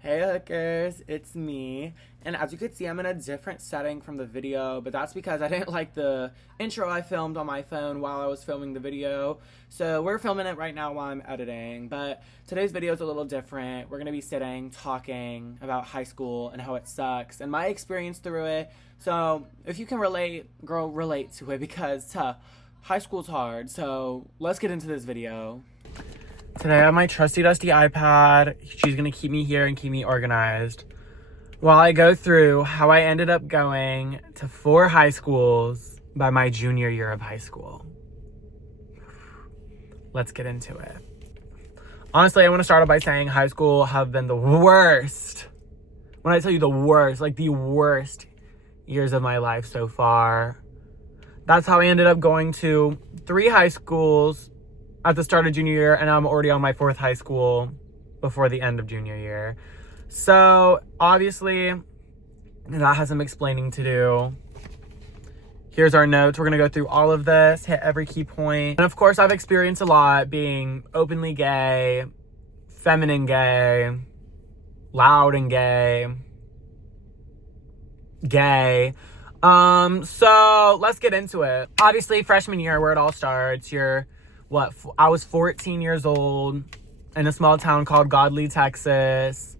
Hey hookers, it's me. And as you can see, I'm in a different setting from the video, but that's because I didn't like the intro I filmed on my phone while I was filming the video. So we're filming it right now while I'm editing, but today's video is a little different. We're gonna be sitting, talking about high school and how it sucks and my experience through it. So if you can relate, girl, relate to it because high school's hard. So let's get into this video. Today I have my trusty dusty iPad. She's gonna keep me here and keep me organized while I go through how I ended up going to 4 high schools by my junior year of high school. Let's get into it. Honestly, I want to start off by saying high school have been the worst. When I tell you the worst, like the worst years of my life so far. That's how I ended up going to 3 high schools at the start of junior year, and I'm already on my 4th high school before the end of junior year. So obviously that has some explaining to do. Here's our notes. We're gonna go through all of this, hit every key point. And of course I've experienced a lot being openly gay, feminine gay, loud and gay. So let's get into it. Obviously freshman year, where it all starts, I was 14 years old in a small town called Godley, Texas.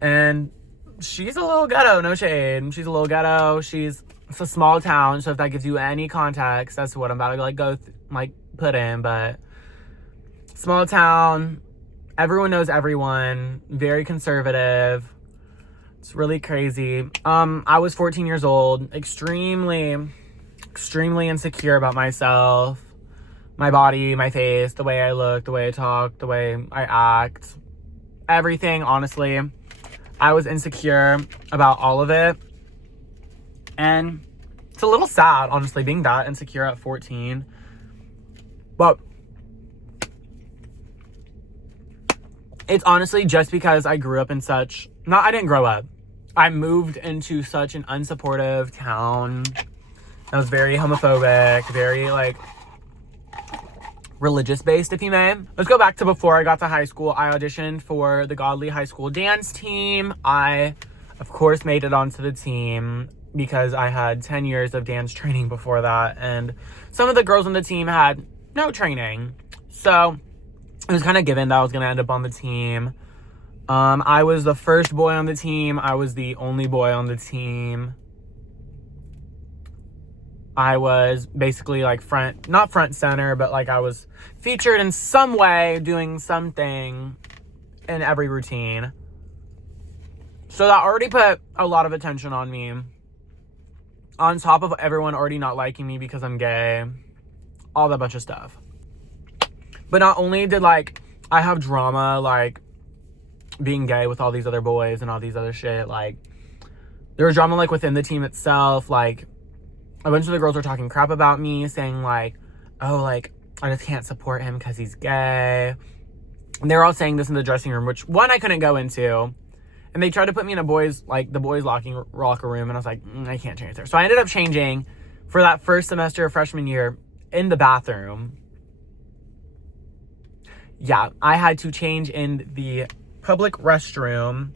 And she's a little ghetto, no shade. She's a little ghetto. It's a small town, so if that gives you any context, that's what I'm about to put in. But small town, everyone knows everyone, very conservative. It's really crazy. I was 14 years old, extremely insecure about myself. My body, my face, the way I look, the way I talk, the way I act. Everything, honestly. I was insecure about all of it. And it's a little sad, honestly, being that insecure at 14. But it's honestly just because I grew up in I didn't grow up. I moved into such an unsupportive town that was very homophobic, very, religious based, if you may. Let's go back to before I got to high school. I auditioned for the Godley High School dance team. I, of course, made it onto the team because I had 10 years of dance training before that. And some of the girls on the team had no training. So it was kind of given that I was going to end up on the team. I was the first boy on the team. I was the only boy on the team. I was basically not front center, but I was featured in some way doing something in every routine. So that already put a lot of attention on me. On top of everyone already not liking me because I'm gay. All that bunch of stuff. But not only did I have drama being gay with all these other boys and all these other shit, there was drama within the team itself, a bunch of the girls were talking crap about me, saying I just can't support him because he's gay. And they were all saying this in the dressing room, which one I couldn't go into. And they tried to put me in the boys' locker room, and I was like, I can't change there. So I ended up changing for that first semester of freshman year in the bathroom. Yeah, I had to change in the public restroom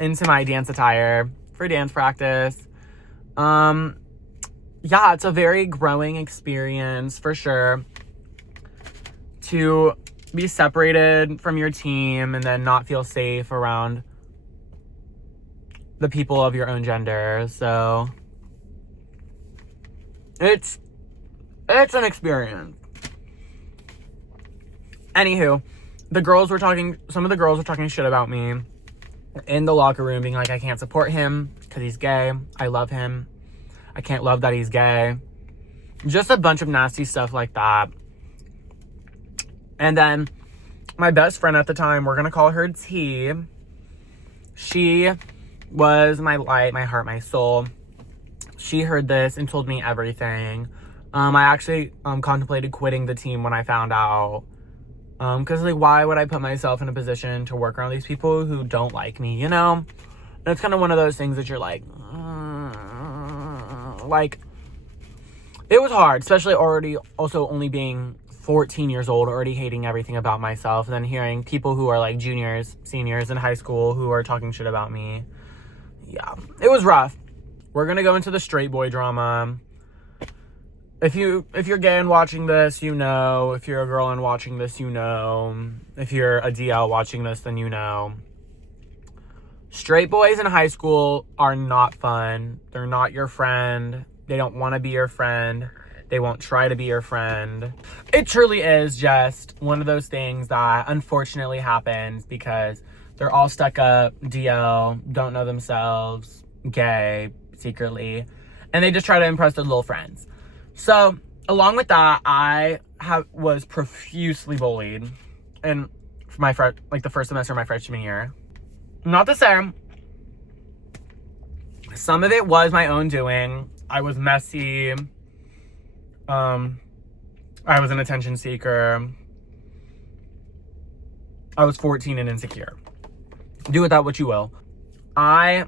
into my dance attire for dance practice. Yeah, it's a very growing experience for sure to be separated from your team and then not feel safe around the people of your own gender. So it's an experience. Anywho, some of the girls were talking shit about me in the locker room, being I can't support him because he's gay. I love him. I can't love that he's gay. Just a bunch of nasty stuff like that. And then my best friend at the time, we're going to call her T. She was my light, my heart, my soul. She heard this and told me everything. I actually contemplated quitting the team when I found out. Because, why would I put myself in a position to work around these people who don't like me, you know? And it's kind of one of those things that you're it was hard, especially already also only being 14 years old already hating everything about myself, and then hearing people who are like juniors, seniors in high school who are talking shit about me. Yeah, it was rough. We're gonna go into the straight boy drama. If you're gay and watching this, you know. If you're a girl and watching this, you know. If you're a DL watching this, then you know. Straight boys in high school are not fun. They're not your friend. They don't want to be your friend. They won't try to be your friend. It truly is just one of those things that unfortunately happens because they're all stuck up, DL, don't know themselves, gay, secretly, and they just try to impress their little friends. So, along with that, I was profusely bullied in the first semester of my freshman year. Not the same. Some of it was my own doing. I was messy. I was an attention seeker. I was 14 and insecure. Do with that what you will. I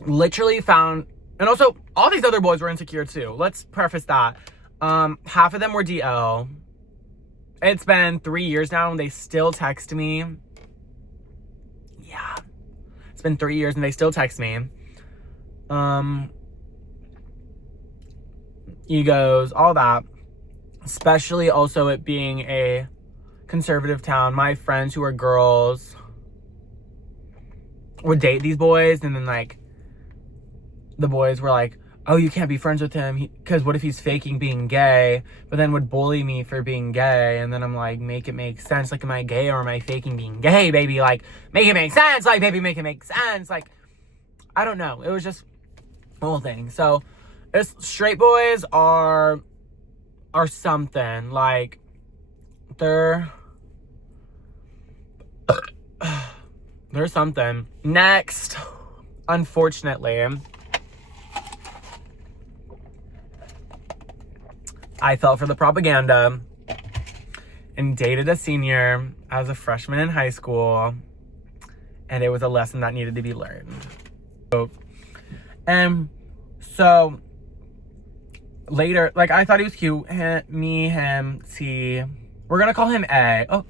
literally found, and also all these other boys were insecure too. Let's preface that. Half of them were DL. It's been 3 years now and they still text me. Yeah. It's been 3 years and they still text me. Egos, all that. Especially also it being a conservative town. My friends who are girls would date these boys, and then like the boys were like, oh, you can't be friends with him because what if he's faking being gay, but then would bully me for being gay. And then I'm like, make it make sense. Like, am I gay or am I faking being gay, baby? Like, make it make sense. Like, baby, make it make sense. Like, I don't know. It was just the whole thing. So straight boys are something. Like, they're something. Next, unfortunately, I fell for the propaganda and dated a senior as a freshman in high school, and it was a lesson that needed to be learned. And so later, like, I thought he was cute. Me, him, T. We're gonna call him A. Oh.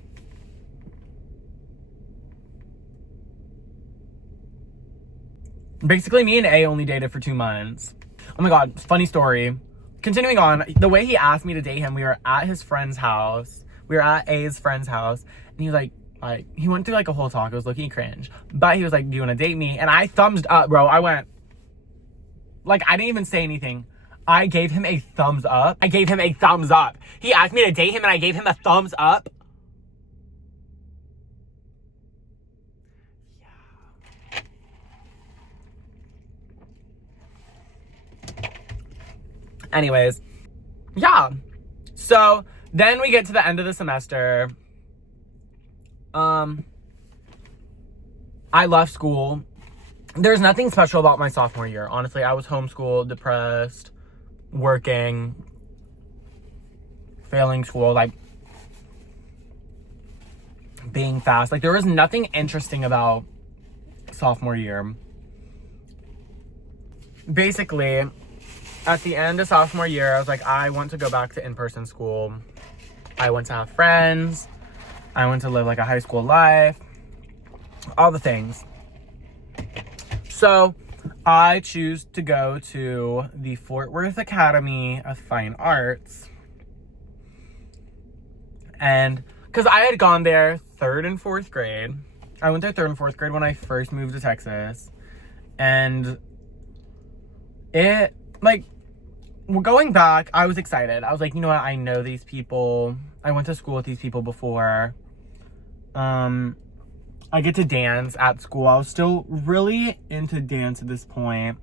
Basically, me and A only dated for 2 months. Oh my God, funny story. Continuing on, the way he asked me to date him, we were at his friend's house. We were at A's friend's house. And he was like, he went through like a whole talk. It was looking cringe. But he was like, do you want to date me? And I thumbs up, bro. I went, like, I didn't even say anything. I gave him a thumbs up. I gave him a thumbs up. He asked me to date him and I gave him a thumbs up. Anyways, yeah. So then we get to the end of the semester. I left school. There's nothing special about my sophomore year. Honestly, I was homeschooled, depressed, working, failing school, like being fast. Like, there was nothing interesting about sophomore year. Basically, at the end of sophomore year, I was like, I want to go back to in-person school. I want to have friends. I want to live like a high school life. All the things. So I choose to go to the Fort Worth Academy of Fine Arts. And because I had gone there 3rd and 4th grade. I went there 3rd and 4th grade when I first moved to Texas. And it, like, going back, I was excited. I was like, you know what? I know these people. I went to school with these people before. I get to dance at school. I was still really into dance at this point.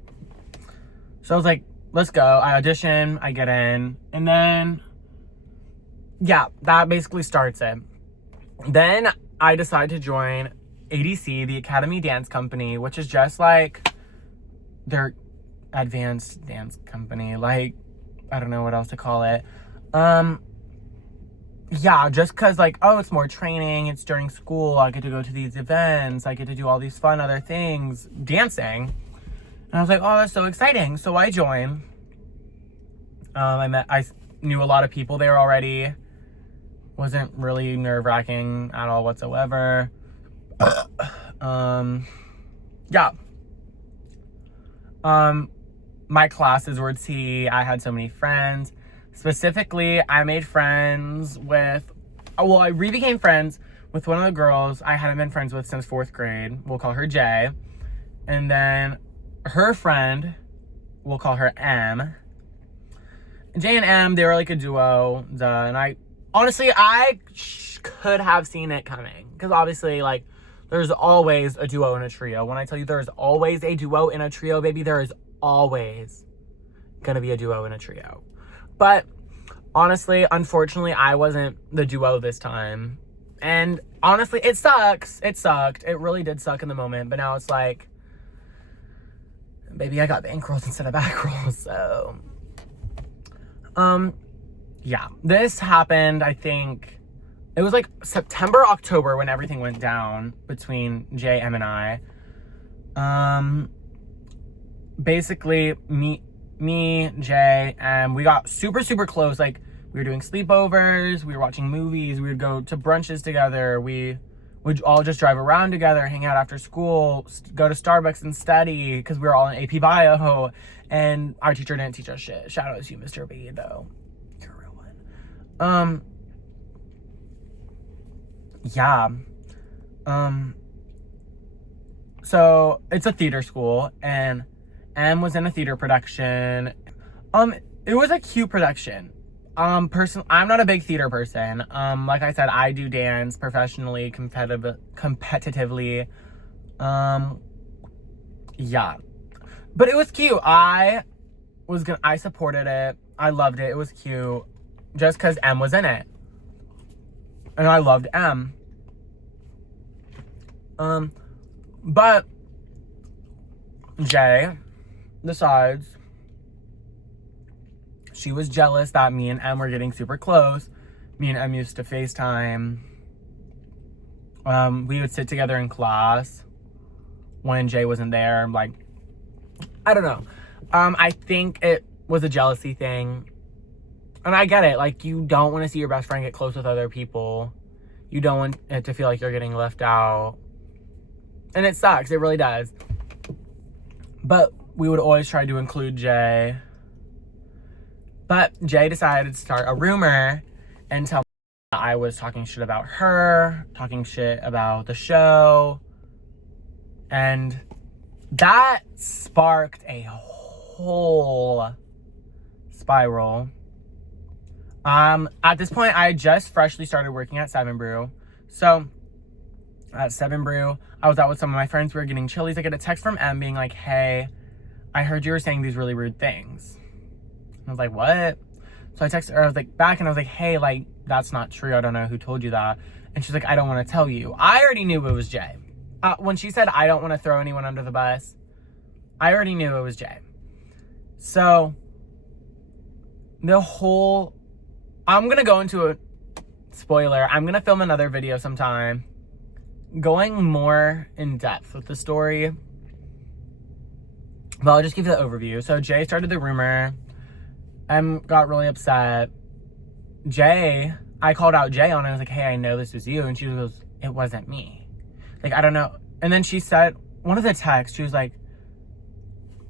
So I was like, let's go. I audition, I get in. And then, yeah, that basically starts it. Then I decide to join ADC, the Academy Dance Company, which is just like their advanced dance company. Like, I don't know what else to call it. Yeah, just because, like, oh, it's more training, it's during school, I get to go to these events, I get to do all these fun other things, dancing. And I was like, oh, that's so exciting. So I joined. I knew a lot of people there already. Wasn't really nerve-wracking at all whatsoever. Yeah. My classes were tea. I had so many friends. Specifically, I made friends with, I re-became friends with one of the girls I hadn't been friends with since 4th grade. We'll call her J. And then her friend, we'll call her M. J and M, they were like a duo. And I could have seen it coming. Because obviously, like, there's always a duo in a trio. When I tell you there's always a duo in a trio, baby, there is always gonna be a duo in a trio. But honestly, unfortunately, I wasn't the duo this time. And honestly, it sucks. It sucked. It really did suck in the moment. But now it's like, baby, I got bankrolls instead of backrolls. So, yeah. This happened, I think, it was like September, October when everything went down between J, M, and I. Basically, me, Jay, and we got super, super close. Like, we were doing sleepovers, we were watching movies, we would go to brunches together, we would all just drive around together, hang out after school, go to Starbucks and study, because we were all in AP Bio, and our teacher didn't teach us shit. Shout out to you, Mr. B, though. You're a real one. Yeah. So, it's a theater school, and M was in a theater production. It was a cute production. I'm not a big theater person. Like I said, I do dance professionally, competitively. Yeah. But it was cute. I supported it. I loved it. It was cute. Just because M was in it. And I loved M. But Jay decides she was jealous that me and M were getting super close. Me and M used to FaceTime. We would sit together in class when Jay wasn't there. Like, I don't know. I think it was a jealousy thing. And I get it. Like, you don't want to see your best friend get close with other people. You don't want it to feel like you're getting left out. And it sucks. It really does. But we would always try to include Jay. But Jay decided to start a rumor and tell me that I was talking shit about her, talking shit about the show. And that sparked a whole spiral. At this point, I just freshly started working at 7 Brew. So, at 7 Brew, I was out with some of my friends. We were getting Chili's. I get a text from M being like, hey, I heard you were saying these really rude things. I was like, what? So I texted her, I was like, back, and I was like, hey, like, that's not true. I don't know who told you that. And she's like, I don't want to tell you. I already knew it was Jay. When she said, I don't want to throw anyone under the bus, I already knew it was Jay. So, I'm going to go into a spoiler. I'm going to film another video sometime going more in depth with the story. But I'll just give you the overview. So Jay started the rumor. M got really upset. I called out Jay on it. I was like, hey, I know this was you. And she goes, it wasn't me. Like, I don't know. And then she said, one of the texts, she was like,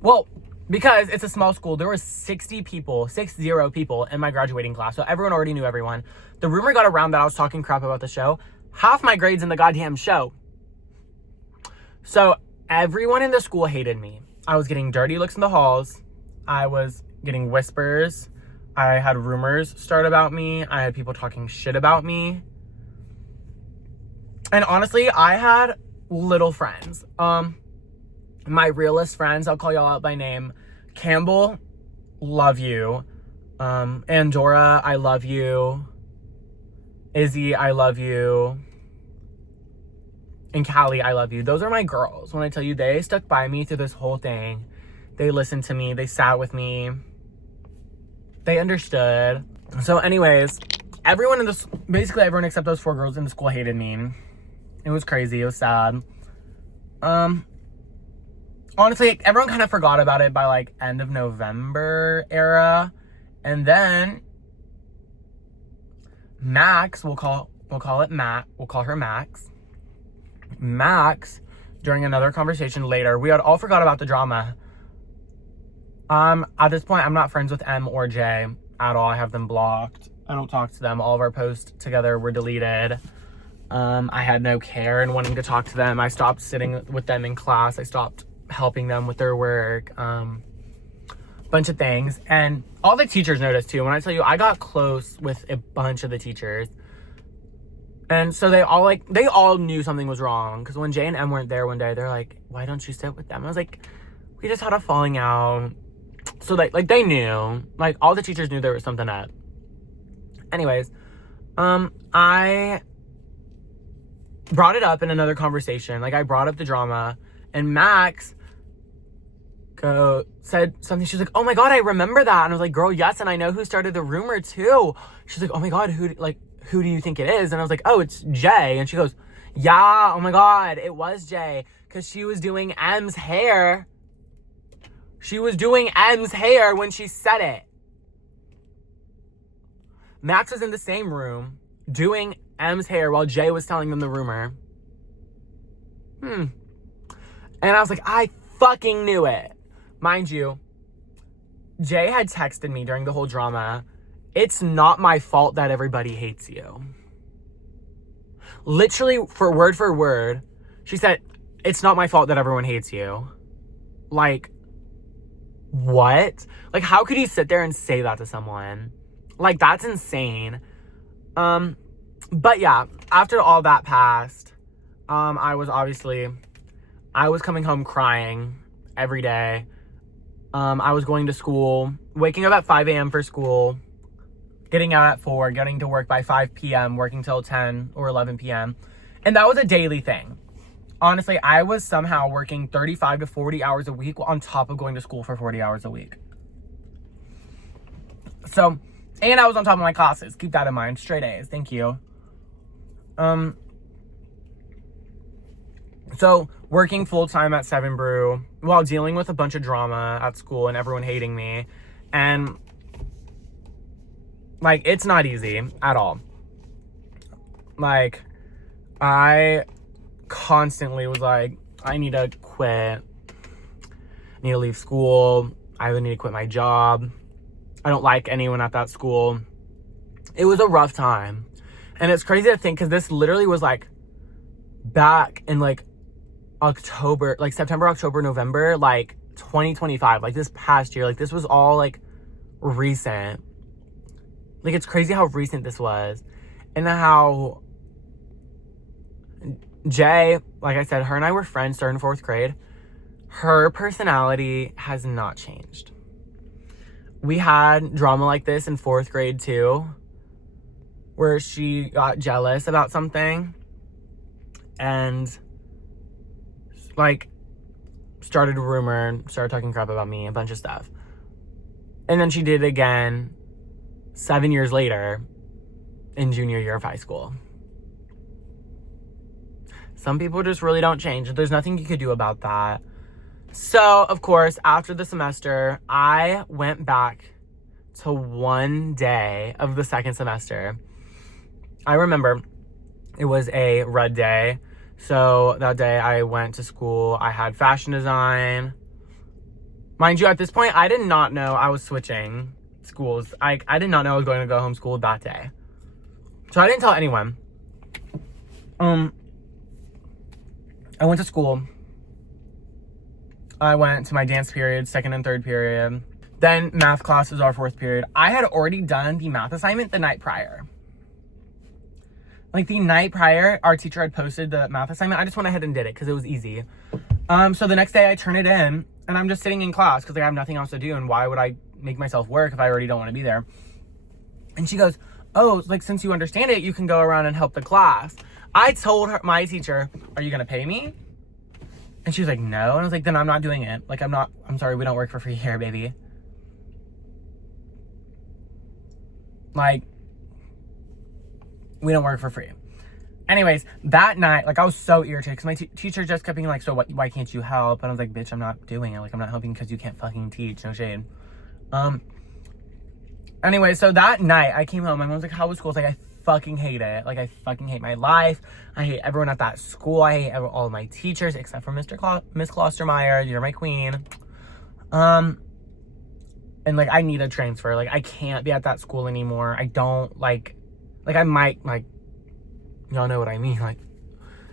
well, because it's a small school, there were 60 people in my graduating class. So everyone already knew everyone. The rumor got around that I was talking crap about the show. Half my grades in the goddamn show. So everyone in the school hated me. I was getting dirty looks in the halls. I was getting whispers. I had rumors start about me. I had people talking shit about me. And honestly, I had little friends. My realest friends, I'll call y'all out by name. Campbell, love you. Andorra, I love you. Izzy, I love you. And Callie, I love you. Those are my girls. When I tell you, they stuck by me through this whole thing. They listened to me. They sat with me. They understood. So anyways, basically everyone except those 4 girls in the school hated me. It was crazy. It was sad. Honestly, everyone kind of forgot about it by like end of November era. And then Max, we'll call it Matt. We'll call her Max. Max, during another conversation later, we had all forgot about the drama. At this point, I'm not friends with M or J at all. I have them blocked. I don't talk to them. All of our posts together were deleted. I had no care in wanting to talk to them. I stopped sitting with them in class. I stopped helping them with their work. Bunch of things. And all the teachers noticed too. When I tell you, I got close with a bunch of the teachers. And so they all knew something was wrong. Because when Jay and M weren't there one day, they're like, why don't you sit with them? I was like, we just had a falling out. So they knew. Like, all the teachers knew there was something up. Anyways, I brought it up in another conversation. Like, I brought up the drama. And Max said something. She's like, oh my God, I remember that. And I was like, girl, yes. And I know who started the rumor too. She's like, oh my God, who do you think it is? And I was like, oh, it's Jay. And she goes, yeah, oh my God, it was Jay. Because she was doing M's hair. She was doing M's hair when she said it. Max was in the same room doing M's hair while Jay was telling them the rumor. And I was like, I fucking knew it. Mind you, Jay had texted me during the whole drama, it's not my fault that everybody hates you. Literally, for word, she said, it's not my fault that everyone hates you. Like, what? Like, how could you sit there and say that to someone? Like, that's insane. But yeah, after all that passed, I was coming home crying every day. I was going to school, waking up at 5 a.m. for school, getting out at 4, getting to work by 5 p.m., working till 10 or 11 p.m. And that was a daily thing. Honestly, I was somehow working 35 to 40 hours a week on top of going to school for 40 hours a week. So, and I was on top of my classes. Keep that in mind. Straight A's. Thank you. So, working full-time at 7 Brew while dealing with a bunch of drama at school and everyone hating me. And, like, it's not easy at all. Like, I constantly was like, I need to quit. I need to leave school. I either need to quit my job. I don't like anyone at that school. It was a rough time. And it's crazy to think, because this literally was, like, back in, like, October, like, September, October, November, like, 2025. Like, this past year. Like, this was all, like, recent. Like, it's crazy how recent this was. And how Jay, like I said, her and I were friends starting 4th grade. Her personality has not changed. We had drama like this in 4th grade too, where she got jealous about something and, like, started a rumor, started talking crap about me, a bunch of stuff. And then she did it again 7 years later in junior year of high school. Some people just really don't change. There's nothing you could do about that. So, of course, after the semester, I went back to one day of the second semester. I remember it was a red day. So that day I went to school. I had fashion design. Mind you, at this point, I did not know I was switching schools. I did not know I was going to go homeschool that day. So I didn't tell anyone. I went to school. I went to my dance period, 2nd and 3rd period. Then math class was our 4th period. I had already done the math assignment the night prior. Like, the night prior, our teacher had posted the math assignment. I just went ahead and did it because it was easy. So the next day I turn it in and I'm just sitting in class because I have nothing else to do. And why would I make myself work if I already don't want to be there? And she goes, oh, like, since you understand it, you can go around and help the class. I told her, my teacher, are you going to pay me? And she was like, no. And I was like, then I'm not doing it. Like, I'm sorry, we don't work for free here, baby. Like, we don't work for free. Anyways, that night, like, I was so irritated because my teacher just kept being like, so what, why can't you help? And I was like, bitch, I'm not doing it. Like, I'm not helping because you can't fucking teach. No shade. Anyway, so that night I came home. My mom was like, how was school? I was like, I fucking hate it. Like, I fucking hate my life. I hate everyone at that school. I hate all of my teachers except for Miss Klostermeyer. You're my queen. And like, I need a transfer. Like, I can't be at that school anymore. I don't like I might, like, y'all know what I mean. Like,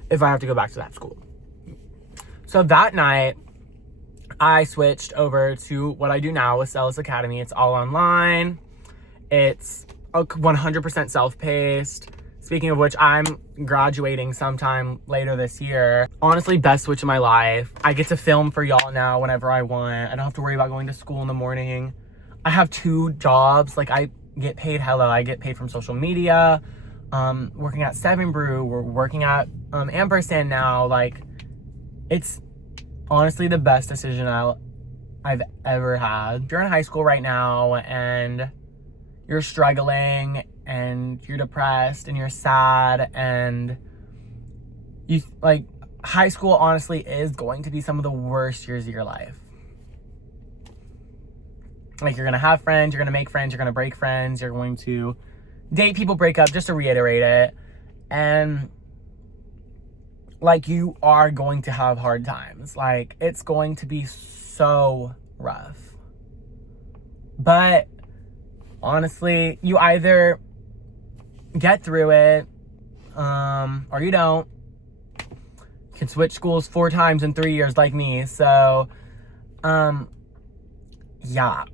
if I have to go back to that school. So that night, I switched over to what I do now with Celis Academy. It's all online. It's 100% self-paced. Speaking of which, I'm graduating sometime later this year. Honestly, best switch of my life. I get to film for y'all now whenever I want. I don't have to worry about going to school in the morning. I have 2 jobs. Like, I get paid hella. I get paid from social media, working at 7 Brew. We're working at Ampersand now. Like, it's honestly the best decision I've ever had. If you're in high school right now and you're struggling and you're depressed and you're sad and you like, high school honestly is going to be some of the worst years of your life. Like, you're gonna have friends, you're gonna make friends, you're gonna break friends, you're going to date people, break up, just to reiterate it. And like, you are going to have hard times. Like, it's going to be so rough. But honestly, you either get through it, or you don't. You can switch schools 4 times in 3 years like me. So, yeah.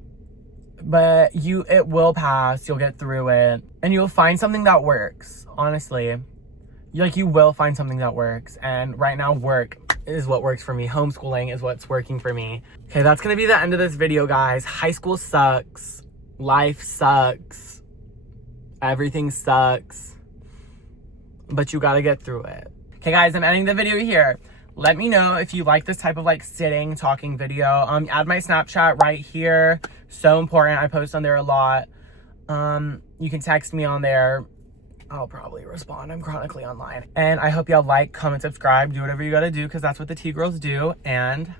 But it will pass. You'll get through it. And you'll find something that works, honestly. You will find something that works. And right now, work is what works for me. Homeschooling is what's working for me. Okay, that's going to be the end of this video, guys. High school sucks. Life sucks. Everything sucks. But you got to get through it. Okay, guys, I'm ending the video here. Let me know if you like this type of, like, sitting, talking video. Add my Snapchat right here. So important. I post on there a lot. You can text me on there. I'll probably respond. I'm chronically online. And I hope y'all like, comment, subscribe, do whatever you gotta do, because that's what the T-girls do. And